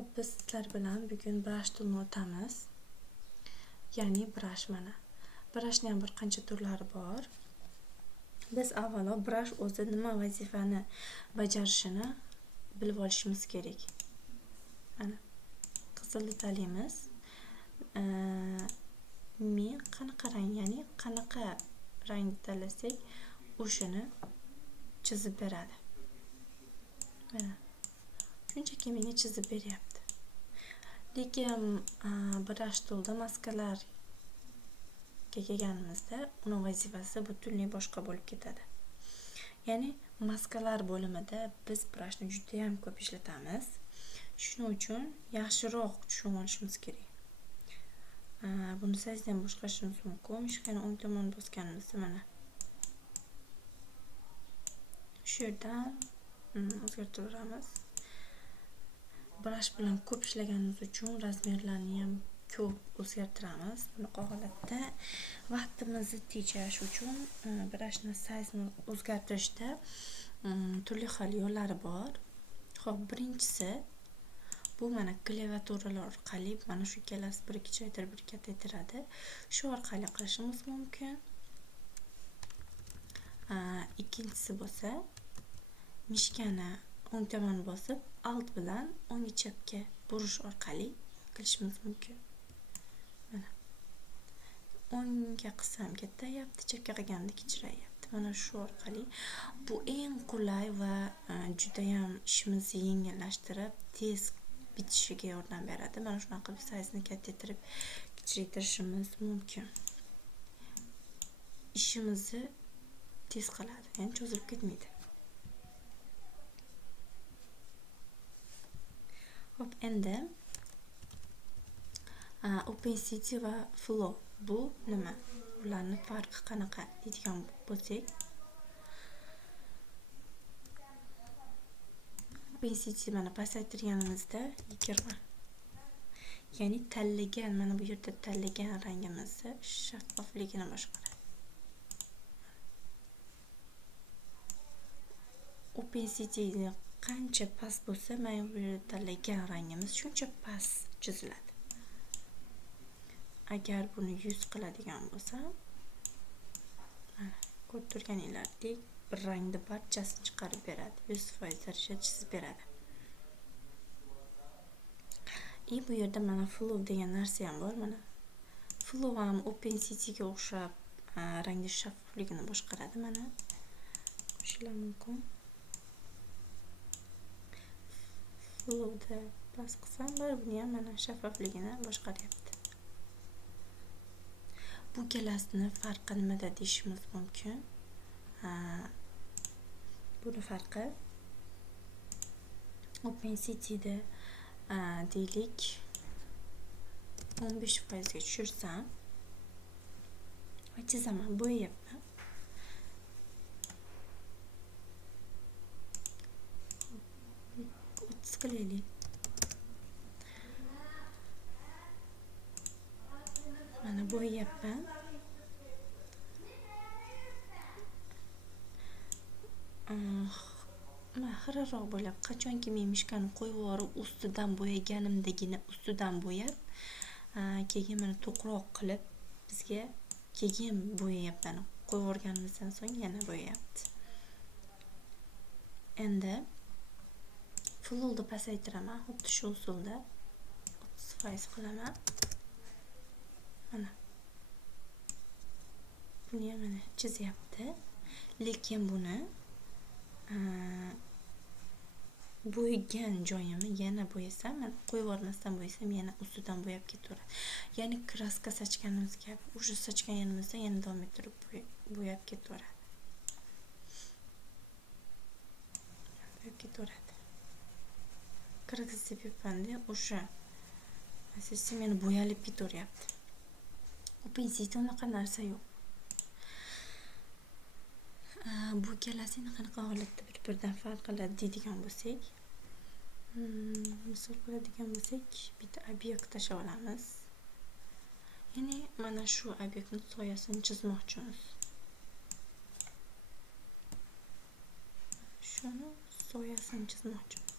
Hop, biz sizlar bilan bugun brush toolni o'tamiz. Ya'ni brush mana. Brushning ham bir qancha turlari bor. Biz avvalo brush o'zi nima vazifani bajarishini bilib olishimiz kerak. Mana qizilni tanlaymiz. Men qanaqa rang, ya'ni qanaqa rangni tanlasak, o'shani chizib beradi. Mana shunchaki menga chizib beryapti. Lekin brush toolda maskalarga kelganimizda uning vazifasi butunlay boshqa bo'lib ketadi. Ya'ni maskalar bo'limida biz brushni juda ham ko'p ishlatamiz. Shuning uchun yaxshiroq tushunib olishimiz kerak. Buni sizdan ham boshqarishimiz mumkin. Mishkani o'ng tomon bosganimizda mana shu yerdan o'zgartiramiz. Brush bilan ko'p ishlaganimiz uchun razmerlarni ham ko'p o'zgartiramiz. Bunaqa holatda vaqtimizni tejash uchun brushni sizini o'zgartirishda turli xil yo'llari bor. Xo'p, birinchisi bu mana klaviaturalar orqali mana shu ikkalasi bir kichaytirib bir kattaytiradi. Shu orqali qilishimiz mumkin. Ikkinchisi bo'lsa mishkani o'ng tomon bosib alt bilan o'ngga chapga burish orqali qilishimiz mumkin. Mana o'ngga qilsam kattayapti, chapga qilganda kichrayapti. Mana shu orqali bu eng qulay va juda ham ishimizni yengillashtirib, tez bitishiga yordam beradi. Mana shunaqa qilib sizni kattaytirib, kichraytirishimiz mumkin. Ishimizni tez qiladi, ya'ni cho'zilib ketmaydi. Hop, endi opacity va flow bu nima? Ularning farqi qanaqa deydigan bo'lsak, opacity mana pasaytirganimizda 20. Ya'ni tanlagan, mana bu yerda tanlagan rangimizni shaffofligini boshqaradi. Opacity qancha past bo'lsa, mana bu yerda tanlagan rangimiz shuncha past chiziladi. Agar buni 100 qiladigan bo'lsam, mana ko'rib turganinglardek bir rangni barchasini chiqarib beradi. 100% darajada chizib beradi. Bu yerda mana flow degan narsa ham bor. Mana flow ham opacityga o'xshab rangni shaffofligini boshqaradi. Mana qo'shilib mumkin. Flowda past qilsam, buni ham mana shaffofligini boshqaryapti. Bu ikkalasini farqi nimada deyishimiz mumkin. Buni farqi opacityda deylik 15% ga tushirsam va chizaman, bo'yayapman. Qilaylik. Mana bo'yayapman. Xiraroq bo'lib, qachonki men mishkani qo'yib yuborib, ustidan bo'yaganimdagina ustidan bo'yab, keyin mana to'qroq qilib bizga keyin bo'yayapman. Qo'yib yuborganimizdan so'ng yana bo'yayapti. Endi flowni pasaytiraman, xuddi shu usulda 30% qilaman. Mana buni ham mana chizyapti. Lekin buni bo'ygan joyimni yana bo'yasam, qo'yib yubormasdan bo'yasam yana ustidan bo'yab ketaveradi. Ya'ni kraska sachganimiz kabi, o'sha sachgan yerimizda yana davom ettirib bo'yab ketaveradi. Bo'yab ketaveradi. Kraska sepyapmanda, o'sha asosiy meni bo'yalib ketaveryapti. Opacity unaqa narsa yo'q. Bu ikkalasini qanaqa holatda bir-biridan farq qiladi deydigan bo'lsak, misol qiladigan bo'lsak, bitta obyekt tashlab olamiz. Ya'ni mana shu obyektning soyasini chizmoqchimiz. Shuni soyasini chizmoqchimiz.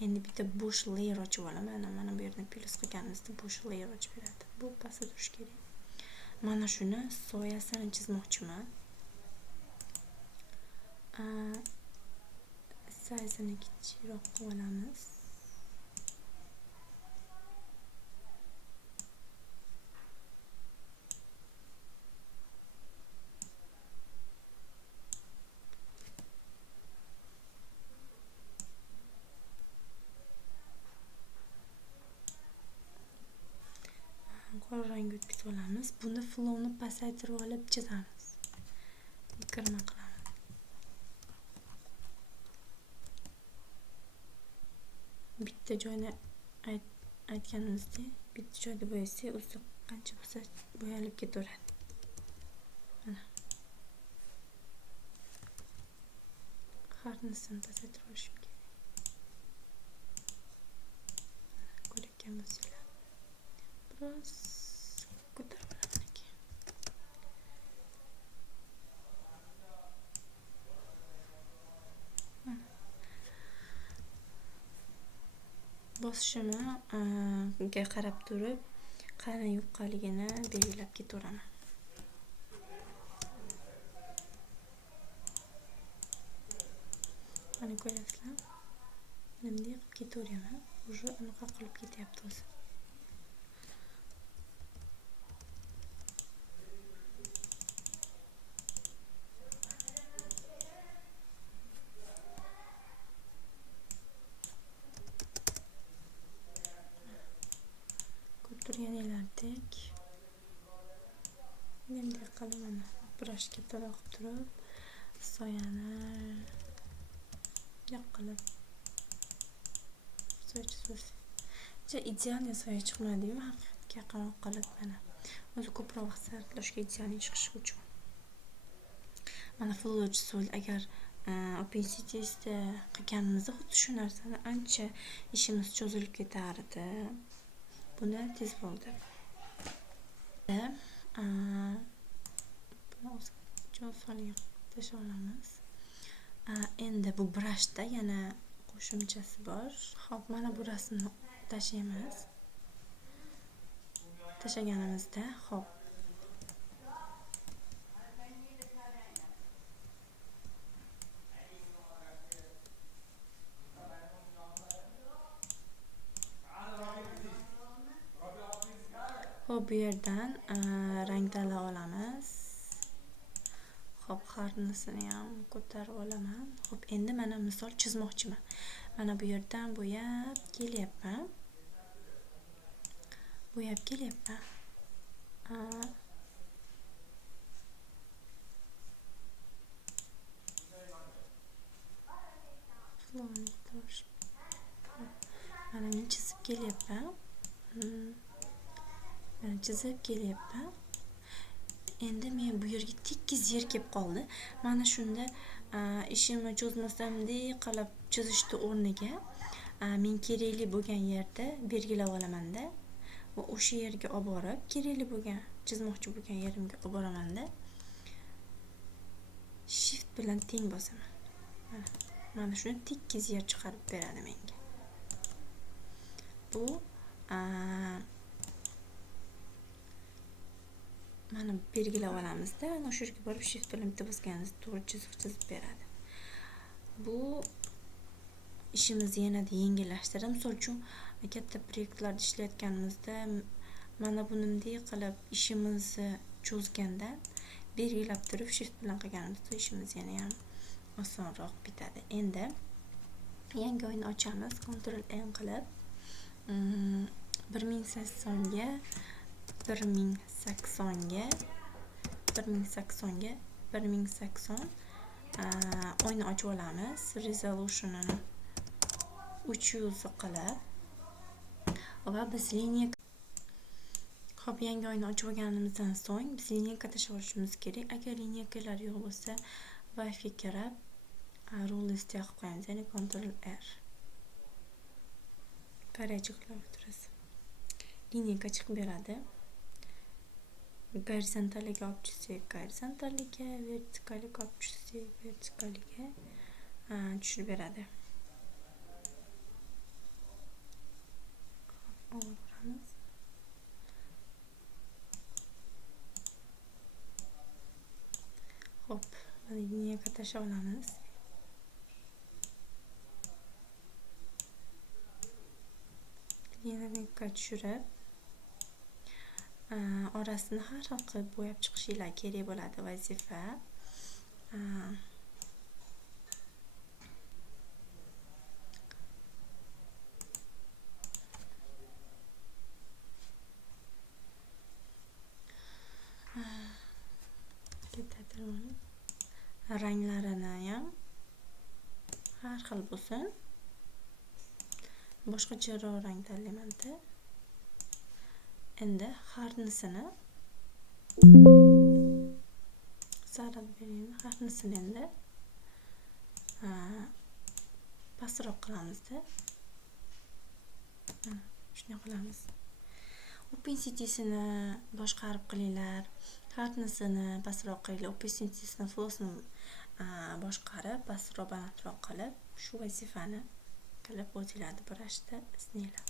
Endi bitta bo'sh layer ochib olaman. Mana bu yerdan plus qilganimizda bo'sh layer ochib beradi. Bu pastda turishi kerak. Mana shuni soyasini chizmoqchiman. Sayzini kichikroq qilib olamiz. Qora rang o'tkazib olamiz. Buni flowni pasaytirib olib chizamiz. 20 qilamiz. Bitta joyni aytganimizdek, bitta joyda bo'yasa, o'zi qancha bo'lsa bo'yalib ketaveradi. Mana. Hardnessini pasaytirib olishim kerak. Ko'rgan bo'lsanglar. Biroz ko'tarib olaman ekan. Bosishimga qarab turib, qalin yuqqaligini belgilab ketaveraman. Mana ko'ryapsizlar? Nimdek qilib ketaveraman. Уже anaqa qilib ketyapti o'zi. Turganinglardek nimdek qilib mana brush kattaroq qilib turib soyani yoqqilib soya chizib. Idealniy soya chiqmadi-yu, haqiqatga yaqinroq qilib mana o'zi ko'proq vaqt sarflashga idealniy chiqishi uchun. Mana Flowage Soul agar OpenCT'da qilganimizda xuddi shu narsani ancha ishimiz cho'zilib ketardi. Buni tez bo'ldi. Buni o'zga solga tashlab olamiz. Endi bu brushda yana qo'shimchasi bor. Xo'p, mana bu rasmni tashlaymiz. Tashlaganimizda, xo'p. Xo'p, bu yerdan rang tanlab olamiz. Xo'p, hardnessini ham ko'tarib olaman. Xo'p, endi mana misol chizmoqchiman. Mana bu yerdan bo'yab kelyapman. Mana men chizib kelyapman. Endi men bu yerga tekis yer kelib qoldi. Mana shunda ishimni cho'zmasamdek qilib chizishni o'rniga men kerakli bo'lgan yerda belgilab olamanda va o'sha yerga olib borib, kerakli bo'lgan chizmoqchi bo'lgan yerimga olib boramanda shift bilan teng bosaman. Mana shuni tekis yer chiqarib beradi menga. Bu mana belgilab olamizda, o'sha yerga borib shift bilan bitta bosganimizda to'g'ri chizib beradi. Bu ishimizni yanada yengillashtiradi. Misol uchun, katta proyektlarda ishlayotganimizda mana bunday qilib ishimizni cho'zganda belgilab turib shift bilan qilganimizda ishimiz yana ham osonroq bitadi. Endi yangi o'yin ochamiz. Ctrl N qilib 1080 o'yinni ochib olamiz. Resolutionini 300 qilib va biz liniya. Xo'p, yangi o'yinni ochib olganimizdan so'ng biz liniyka tashlab olishimiz kerak. Agar liniykalar yo'q bo'lsa, Wi-Fi kirib rul listga qilib qo'yamiz, ya'ni Ctrl R. Koreyacha klaviaturasi. Liniyka chiqib beradi. Gorizontaliga olib tushsak, gorizontaliga, vertikaliga olib tushsak, vertikaliga tushirib beradi. yoqqa tashlab olamiz. Liniyka tushirib orasini har xil qilib bo'yab chiqishinglar kerak bo'ladi vazifa. Ranglarini ham har xil bo'lsin. Boshqacharoq rang tanlayman-da. Endi harnisini sariq bering. Harnisini endi pastroq qilamiz-da. Shunday qilamiz. Opacitysini boshqarib qilinglar. Harnisini pastroq qilinglar. Opacitysini flossni boshqarib, pastroq balandroq qilib, shu vazifani qilib o'zinglarni birashda sinanglar.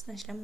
Sinashlar